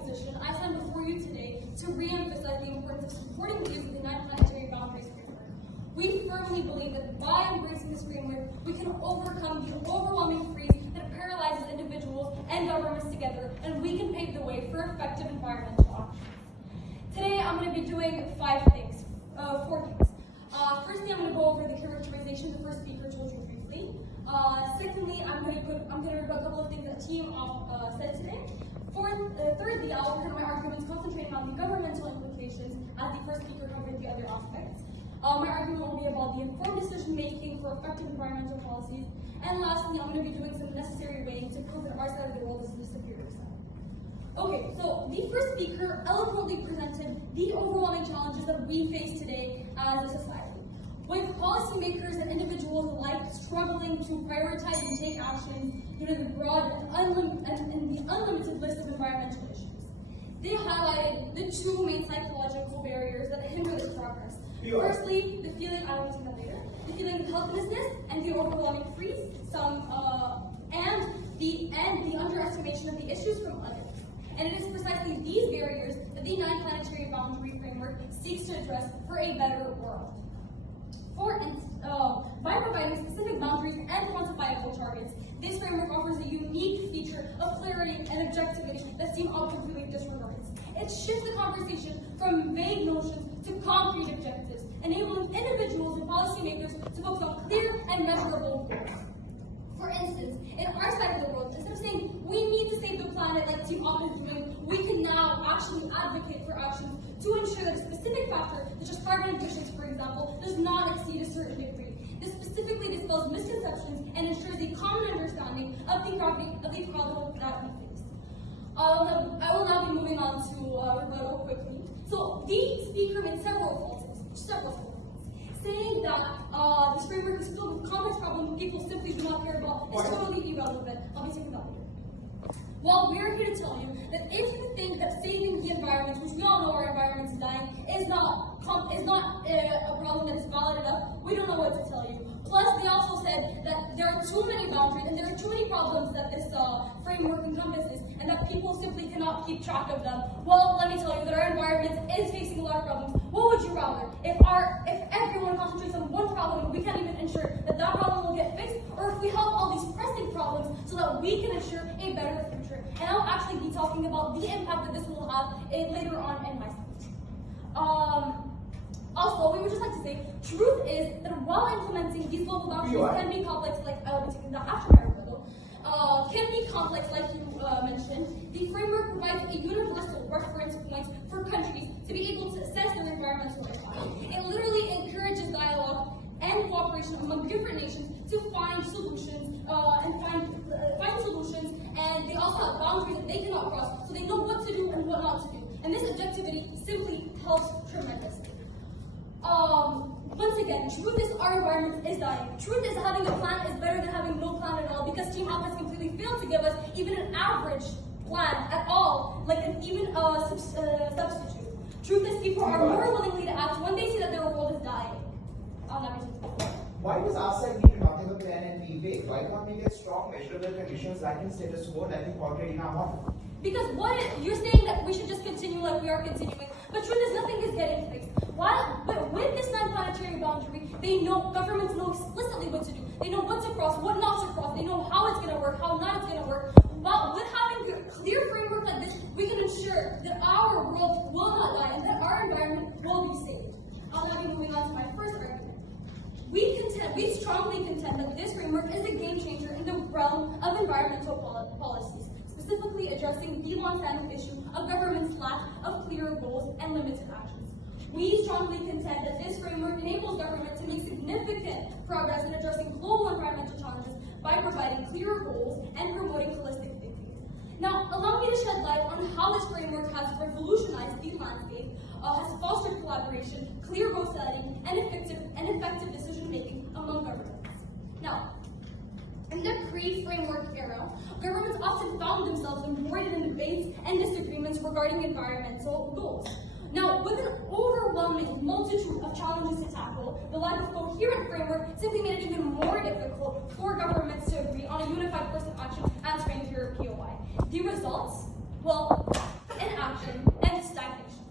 position, I stand before you today to re-emphasize the importance of supporting the use of the 9 planetary boundaries framework. We firmly believe that by embracing this framework, we can overcome the overwhelming freeze that paralyzes individuals and governments together, and we can pave the way for effective environmental action. Today, I'm going to be doing four things. Firstly, I'm going to go over the characterization the first speaker told you briefly. Secondly, I'm going to rebut a couple of things that Team said today. Thirdly, I'll turn my arguments concentrating on the governmental implications as the first speaker covered the other aspects. My argument will be about the informed decision making for effective environmental policies. And lastly, I'm going to be doing some necessary weighing to prove that our side of the world is the superior side. Okay, so the first speaker eloquently presented the overwhelming challenges that we face today as a society. With policymakers and individuals alike struggling to prioritize and take action due to the broad and the unlimited list of environmental issues. They highlighted the two main psychological barriers that hinder this progress. Firstly, the feeling the feeling of helplessness and the overwhelming freeze, and the underestimation of the issues from others. And it is precisely these barriers that the 9 planetary boundary framework seeks to address for a better world. For instance, by providing specific boundaries and quantifiable targets, this framework offers a unique feature of clarity and objectivity that seem often completely disregards. It shifts the conversation from vague notions to concrete objectives, enabling individuals and policymakers to focus on clear and measurable goals. For instance, in our side of the world, instead of saying we need to save the planet like Team is doing, we can now actually advocate for actions to ensure that a specific factor, such as carbon emissions, for example, does not exceed a certain degree. This specifically dispels misconceptions and ensures a common understanding of the problem that we face. I will now be moving on to rebuttal quickly. So the speaker made several points, saying that this framework is filled with complex problems people simply do not care about is totally irrelevant. I'll be taking that later. Well, we're here to tell you that if you think that saving the environment, which we all know our environment is dying, is not a problem that is valid enough, we don't know what to tell you. Plus, they also said that there are too many boundaries and there are too many problems that this framework encompasses, and that people simply cannot keep track of them. Well, let me tell you that our environment is facing a lot of problems. What would you rather? If everyone concentrates on one problem and we can't even ensure that that problem will get fixed, or if we help all these pressing problems so that we can ensure a better future? And I'll actually be talking about the impact that this will have later on in my speech. Also, we would just like to say, truth is that while implementing these global boundaries can be complex, like I'll be taking that after my rebuttal, can be complex, like you mentioned, the framework provides a universal reference point for countries to be able to assess their environmental impact. It literally encourages dialogue and cooperation among different nations to find solutions and they also have boundaries that they cannot cross, so they know what to do and what not to do. And this objectivity simply helps tremendously. Once again, truth is our environment is dying. Truth is having a plan is better than having no plan at all, because Team Up has completely failed to give us even an average plan at all, like even a substitute. Truth is people are more willingly to act when they see that their world is dying. Why does our side need to not have a plan and be vague? Why can't we get strong measurable conditions like in status quo like we already now have? Because you're saying that we should just continue like we are continuing, but truth is nothing is getting fixed. But with this 9 planetary boundary, governments know explicitly what to do. They know what to cross, what not to cross. They know how it's going to work, how not it's going to work. But with having a clear framework like this, we can ensure that our world will not die and that our environment will be saved. I'll now be moving on to my first argument. We strongly contend that this framework is a game changer in the realm of environmental policies, specifically addressing the long-standing issue of government's lack of clear goals and limited actions. We strongly contend that this framework enables government to make significant progress in addressing global environmental challenges by providing clear goals and promoting holistic thinking. Now, allow me to shed light on how this framework has revolutionized the landscape, has fostered collaboration, clear goal setting, and effective decision-making among governments. Now, in the pre-framework era, governments often found themselves embroiled in debates and disagreements regarding environmental goals. Now, with an overwhelming multitude of challenges to tackle, the lack of coherent framework simply made it even more difficult for governments to agree on a unified course of action and strengthen your POI. The results? Well, inaction, and stagnation.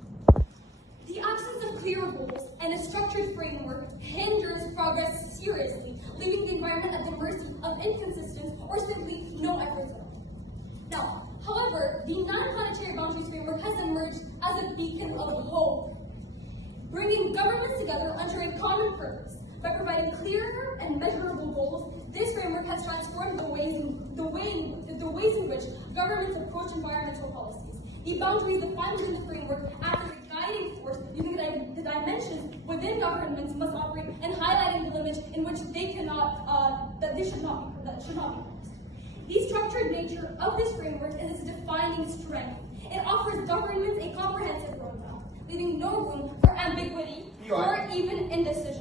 The absence of clear goals and a structured framework hinders progress seriously, leaving the environment at the mercy of inconsistent or simply no efforts at all. Now, however, the non-planetary boundaries framework has emerged as a beacon of hope, bringing governments together under a common purpose. By providing clearer and measurable goals, this framework has transformed the ways in which governments approach environmental policies. The boundaries defined within the framework act as a guiding force, using the dimensions within governments must operate and highlighting the limits in which they cannot, that should not be crossed. The structured nature of this framework is its defining strength. It offers governments a comprehensive roadmap, leaving no room for ambiguity or even indecision.